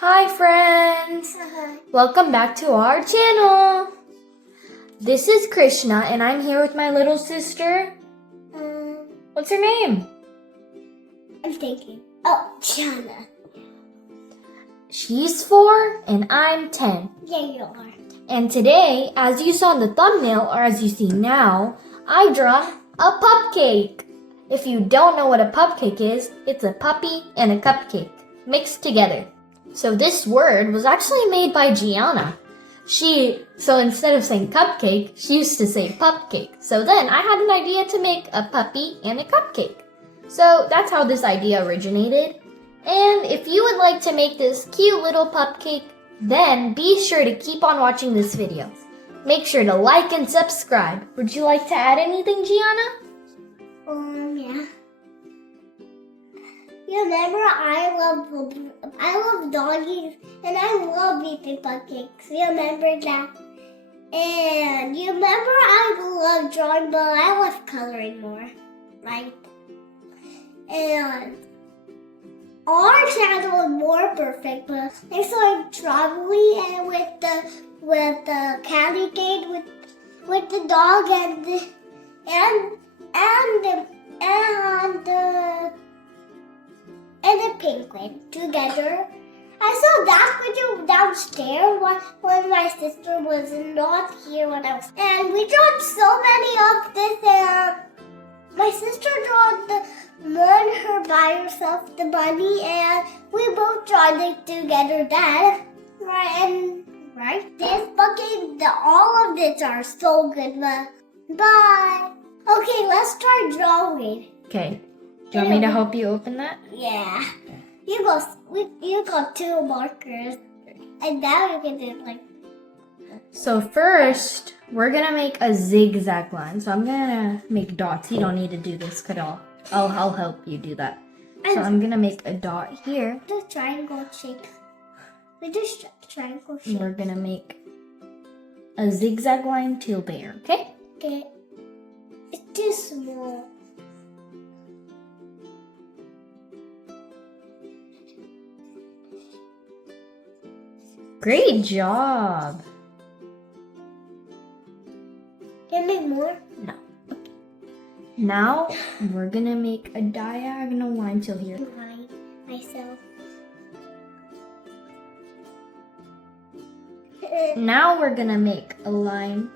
Hi friends! Hi. Welcome back to our channel! This is Krishna and I'm here with my little sister. What's her name? I'm thinking. Oh, Gianna. She's 4 and I'm 10. Yeah, you are. And today, as you saw in the thumbnail or as you see now, I draw a pupcake. If you don't know what a pupcake is, it's a puppy and a cupcake mixed together. So this word was actually made by Gianna. So instead of saying cupcake, she used to say pupcake. So then I had an idea to make a puppy and a cupcake. So that's how this idea originated. And if you would like to make this cute little pupcake, then be sure to keep on watching this video. Make sure to like and subscribe. Would you like to add anything, Gianna? Yeah. You remember I love doggies and I love eating cupcakes. You remember that? And you remember I love drawing, but I love coloring more, right? And our channel is more perfect, but next time traveling and with the candy cane with the dog and the penguin together. I saw that video downstairs when my sister was not here when I was. And we drawed so many of this. My sister drew her by herself, the bunny, and we both drawed it together. That right. This bucket, all of these are so good. Bye. Okay, let's start drawing. Okay. Do you want me to help you open that? Yeah. You got two markers. And now you can do it like. So first, we're gonna make a zigzag line. So I'm gonna make dots. You don't need to do this at all. I'll help you do that. So I'm gonna make a dot here. The triangle shape. We just triangle shape. We're gonna make a zigzag line till there, okay? Okay. It's too small. Great job! Can you make more? No. Now, we're gonna make a diagonal line till here. Myself. Now we're gonna make a line.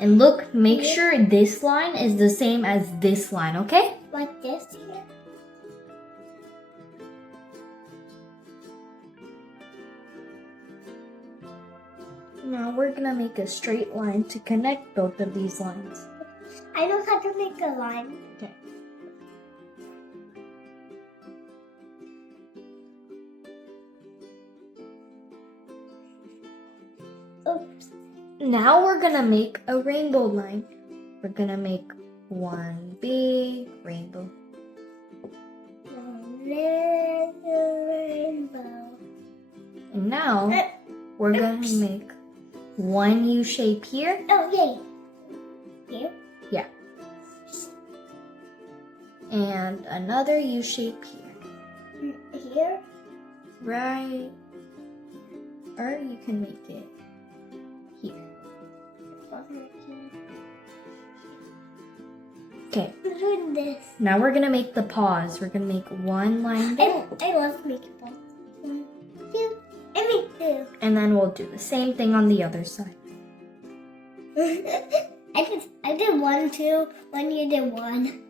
And look, make sure this line is the same as this line, okay? Like this here? Now we're gonna make a straight line to connect both of these lines. I know how to make a line. Okay. Oops. Now we're gonna make a rainbow line. We're gonna make one big rainbow. One little rainbow. And now we're gonna make one U shape here. Oh, yay. Here? Yeah. And another U shape here. Here? Right. Or you can make it here. Okay. Do this. Now we're gonna make the paws. We're gonna make one line there. I love making balls. 1, 2, and make 2. And then we'll do the same thing on the other side. I did 1, 2 when you did 1.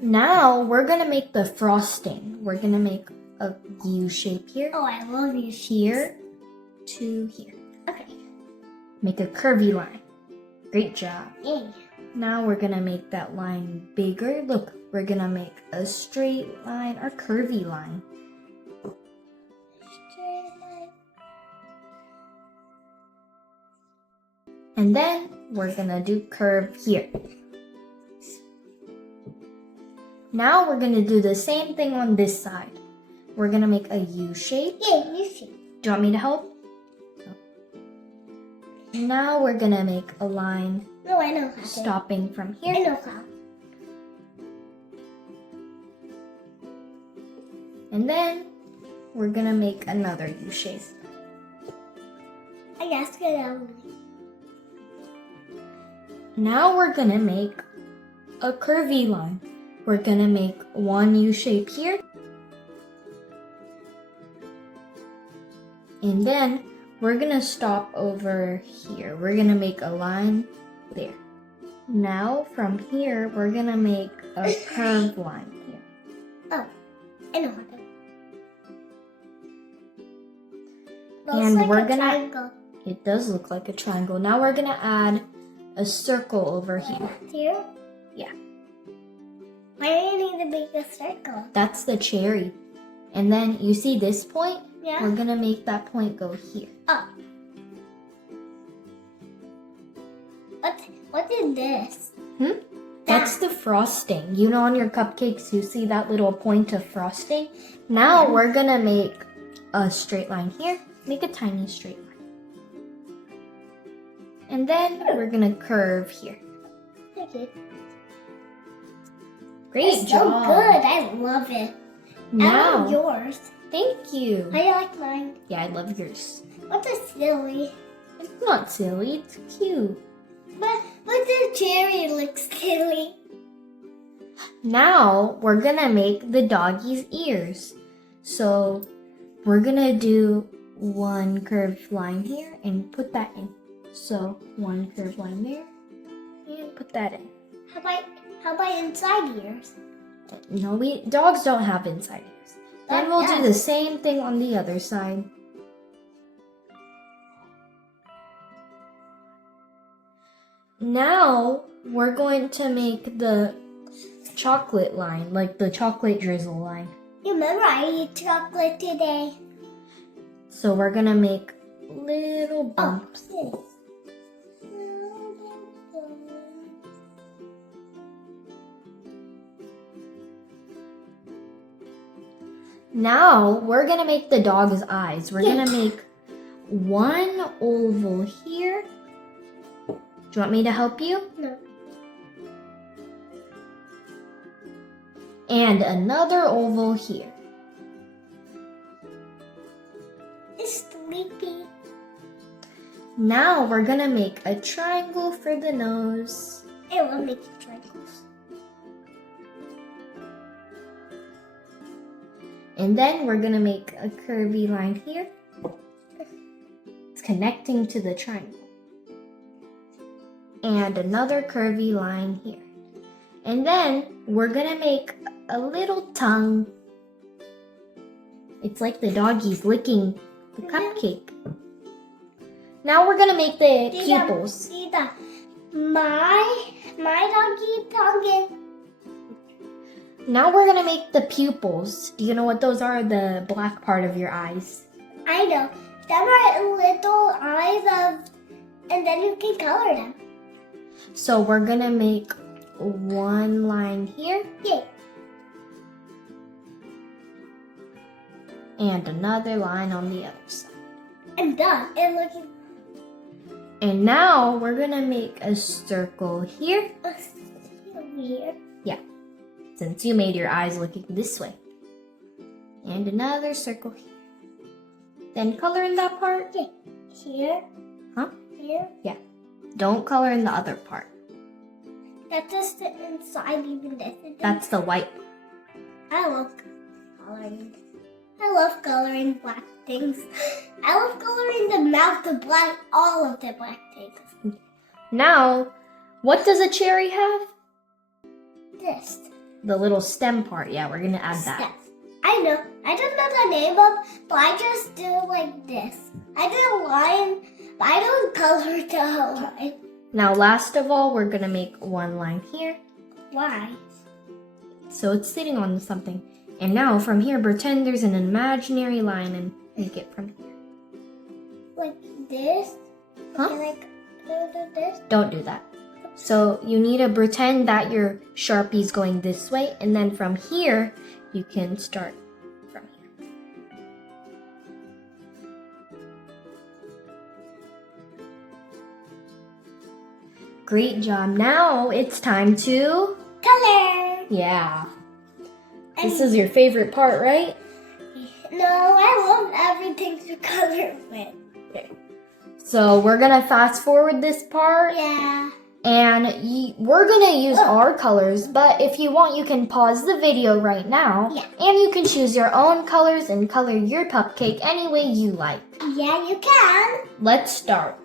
Now we're gonna make the frosting. We're gonna make a U shape here. Oh, I love you. Here to here. Okay. Make a curvy line. Great job. Yay. Now we're gonna make that line bigger. Look, we're gonna make a straight line or curvy line. Straight line. And then we're gonna do curve here. Now we're gonna do the same thing on this side. We're gonna make a U shape. Yeah, you see. Do you want me to help? No. Now we're gonna make a line. No, I know how to. Stopping from here. I know how. And then we're gonna make another U shape. I guess good out. Now we're gonna make a curvy line. We're gonna make one U shape here. And then we're gonna stop over here. We're gonna make a line there. Now from here, we're gonna make a curved line here. Oh, I know what that is. And Looks we're like a gonna- triangle. It does look like a triangle. Now we're gonna add a circle over here. Here? Yeah. Why do you need to make a circle? That's the cherry. And then you see this point? Yeah. We're gonna make that point go here. Oh. What is this? That's the frosting. You know, on your cupcakes, you see that little point of frosting? Now we're gonna make a straight line here. Make a tiny straight line. And then we're gonna curve here. Thank you. Great It's job. so good. I love it. I Now, love yours. thank you. I like mine. Yeah, I love yours. What's a silly? It's not silly, it's cute. But the cherry looks silly. Now we're gonna make the doggy's ears. So we're gonna do one curved line here and put that in. So one curved line there and put that in. How about inside ears? No, dogs don't have inside ears. Then we'll do Yes. the same thing on the other side. Now we're going to make the chocolate line, like the chocolate drizzle line. You remember I ate chocolate today? So we're gonna make little bumps. Oh, Now we're gonna make the dog's eyes. We're gonna make one oval here. Do you want me to help you? No. And another oval here. It's sleepy. Now we're gonna make a triangle for the nose. I love making triangles. And then we're gonna make a curvy line here. It's connecting to the triangle. And another curvy line here. And then we're gonna make a little tongue. It's like the doggy's licking the cupcake. Now we're gonna make the pupils. See that? My doggy tongue. Now we're gonna make the pupils. Do you know what those are? The black part of your eyes. I know. Them are little eyes and then you can color them. So we're gonna make one line here. Yeah. And another line on the other side. I'm done. And looking And now we're gonna make a circle here. here. Since you made your eyes looking this way. And another circle here. Then color in that part. Yeah. Here. Huh? Here. Don't color in the other part. That's just the inside, even this. That's the white. I love coloring. I love coloring black things. I love coloring the mouth of black, all of the black things. Now, what does a cherry have? This. The little stem part. Yeah, we're gonna add that. Steps. I know. I don't know the name of, but I just do it like this. I do a line, but I don't color the line. Now, last of all, we're gonna make one line here. Why? So it's sitting on something. And now from here, pretend there's an imaginary line and make it from here. Like this? Huh? And like this? Don't do that. So you need to pretend that your Sharpie's going this way, and then from here, you can start from here. Great job. Now it's time to... Color! Yeah. This is your favorite part, right? No, I Wait. So we're gonna fast forward this part. Yeah. And we're gonna use our colors, but if you want, you can pause the video right now. Yeah. And you can choose your own colors and color your cupcake any way you like. Yeah, you can. Let's start.